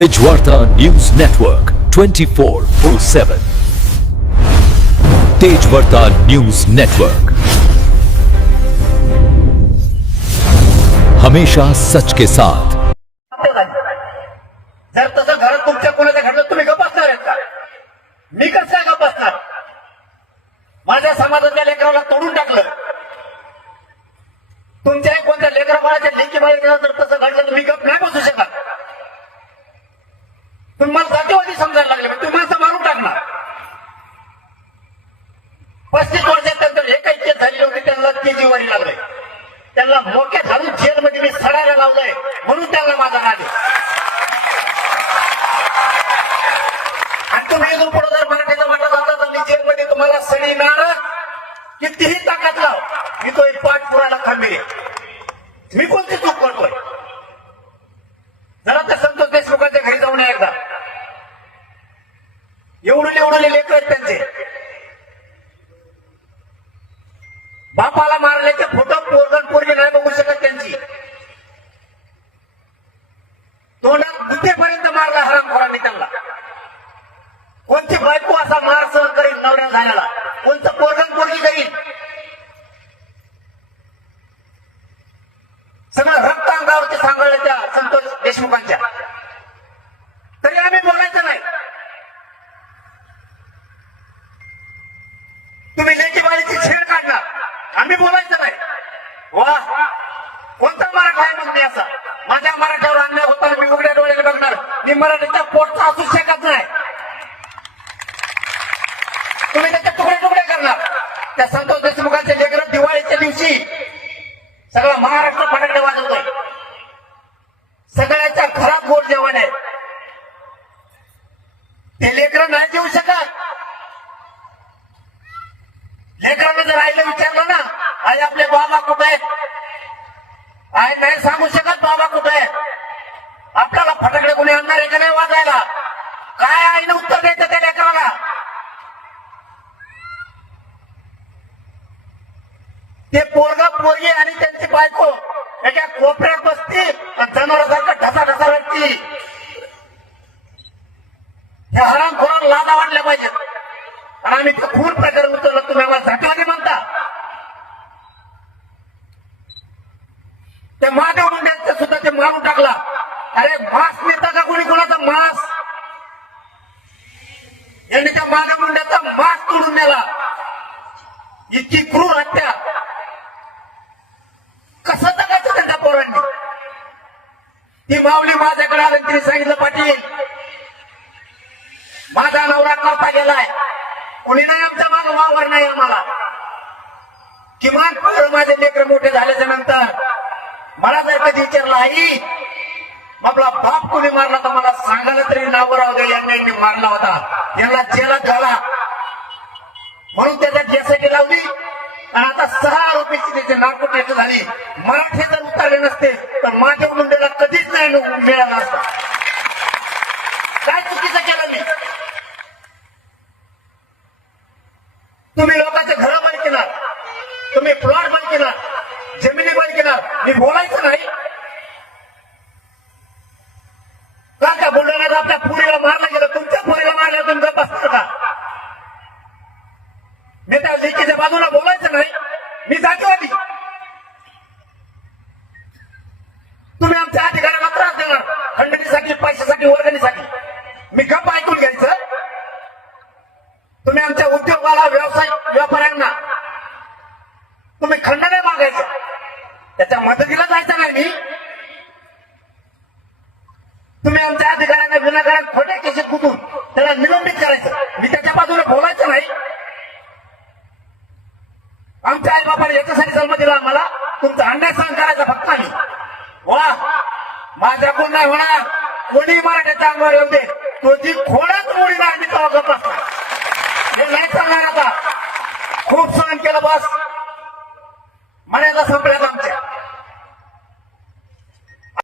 Tejvarta news network 24/7 Tejvarta news network हमेशा सच के साथ। जर तसं घरात तुमच्या कोणाच्या घडलं तुम्ही गप्प असणार आहेत का? मी कसं काय गप्प असणार? माझ्या समाजातल्या लेकराला तोडून टाकलं, तुमच्या कोणत्या लेकरा बाळाच्या लेकी बाळाला जर तसं घडलं तुम्ही गप्प नाही बसू शकत. तुम्हाला जातीवादी समजायला लागले, तुम्ही असं मारून टाकणार. 35 वर्षानंतर एका इच्छेत झालेली होती त्यांना तेजीवारी लागले, त्यांना मोक्या घालून जेलमध्ये मी सडायला लावलंय म्हणून त्यांना माझा राग आहे. आणि तुम्ही अजून पुढे जर मराठीचा वाटा जाता तर मी जेलमध्ये तुम्हाला सडी मार कितीही ताकद लाव, मी तो एक पाठ पुरायला खंबीर आहे. मी कोणती चूक करतोय? जरा त्या संतोष देशमुखांच्या घरी जाऊन एकदा एवढे लेकर आहेत त्यांचे, बापाला मारल्याचे फोटो पोरगण पोरगी नाही बघू शकत त्यांची. तोंडात गुतेपर्यंत मारला हरामखोरांनी त्यांना. कोणती बायको असा मार सहन करील नवऱ्या झाल्याला? कोणतं पोरगण पोरगी करील? सगळं रक्त अंगावरती सांगळलं त्या संतोष देशमुखांच्या. तरी आम्ही बोलायचं नाही. तुम्ही लेकीबाळीची छेड काढणार, आम्ही बोलायचं नाही. वा, कोणता मराठा आहे मग मी असा? माझ्या मराठ्यावर अन्याय होता मी उघड्या डोळ्याने बघणार. मी मराठीच्या पोटचा असू शकत नाही. तुम्ही त्याचे तुकडे तुकडे करणार. त्या संतोष देशमुखांचे लेकरं दिवाळीच्या दिवशी सगळा महाराष्ट्र फटाकडे वाजवतोय. सगळ्याच्या घरात गोड जेवण आहे. ते लेकरं नाही जेवू शकत. लेकरांना जर आईला विचारलं ना, आई आपले बाबा कुठे आहेत, आई नाही सांगू शकत बाबा कुठे आहे. आपल्याला फटाकडे कोणी आणणार आहे का नाही वाजायला? काय आईनं उत्तर द्यायचं त्या लेकराला? ते पोरगा पोरगी आणि त्यांची बायको एका कोपऱ्यात बसती, जनावरांसारखं ढसा ढसा वाटती. हे हरामखोराला लाजा वाटल्या पाहिजेत. आणि आम्ही खून प्रकार उचललं, तुम्ही आम्हाला झाटवादी म्हणता. त्या माधव मुंड्यांचं सुद्धा ते मारून टाकला. अरे मांस नेता का कोणी कोणाचा मांस? यांनी त्या माधव मुंड्याचा मांस तोडून नेला. इतकी क्रूर हत्या कसं जगायचं त्यांच्या पोरांनी? ती माऊली माझ्याकडे आली, तिने सांगितलं पाटील माझा नवरा करता गेलाय, कोणी नाही आमच्या मागं वावर नाही आम्हाला. किमान पोरं माझे लेकर मोठे झाल्याच्या नंतर मला जर कधी विचारलं आई आपला बाप कोणी मारला तर मला सांगायला तरी नाव राहू दे, यांनी मारला होता, यांना जेलात घाला म्हणून त्याच्यात जेसाठी लावली. आणि आता 6 आरोपीची त्याचे नाटक टेस्ट झाली. मराठी जर उतरले नसते तर माझ्या मुंडेला कधीच नाही मिळाला असता. काय चुकीचं केलं मी? तुम्ही लोकांचे घरं बंद केणार, तुम्ही प्लॉट बंद केणार, जमिनी बंद केणार. मी बोलायचं नाही का? त्या बुलढाण्यात आपल्या पुरीला मारलं गेलं, तुमच्या पुरीला मारलं, तुम्ही गप्प असता का? मी त्या लेकीच्या बाजूला बोलायचं नाही. मी जातीवादी. तुम्ही आमच्या अधिकाऱ्यांना त्रास देणार खंडणीसाठी, पैशासाठी, वर्गणीसाठी. मी गप्प ऐकून घ्यायचं. तुम्ही आमच्या उद्योगाला, व्यवसाय व्यापाऱ्यांना तुम्ही खंडने मागायचं, त्याच्या मदतीला जायचं नाही. मी तुम्ही आमच्या अधिकाऱ्यांना विनाकारण खोट्या केसेत कुठून त्याला निलंबित करायचं. मी त्याच्या बाजूने बोलायचं नाही. आमच्या आई बापाने याच्यासाठी जन्म दिला आम्हाला, तुमचा अन्याय सहन करायचा फक्त आम्ही. वा, माझ्याकडून नाही होणार. कोणी मराठ्याच्या अंगावर येऊ दे, तो जी खोडच मोडी नाही मी तेव्हा गप्प असतो. हे नाही चालणार. आता खूप सहन केलं बस.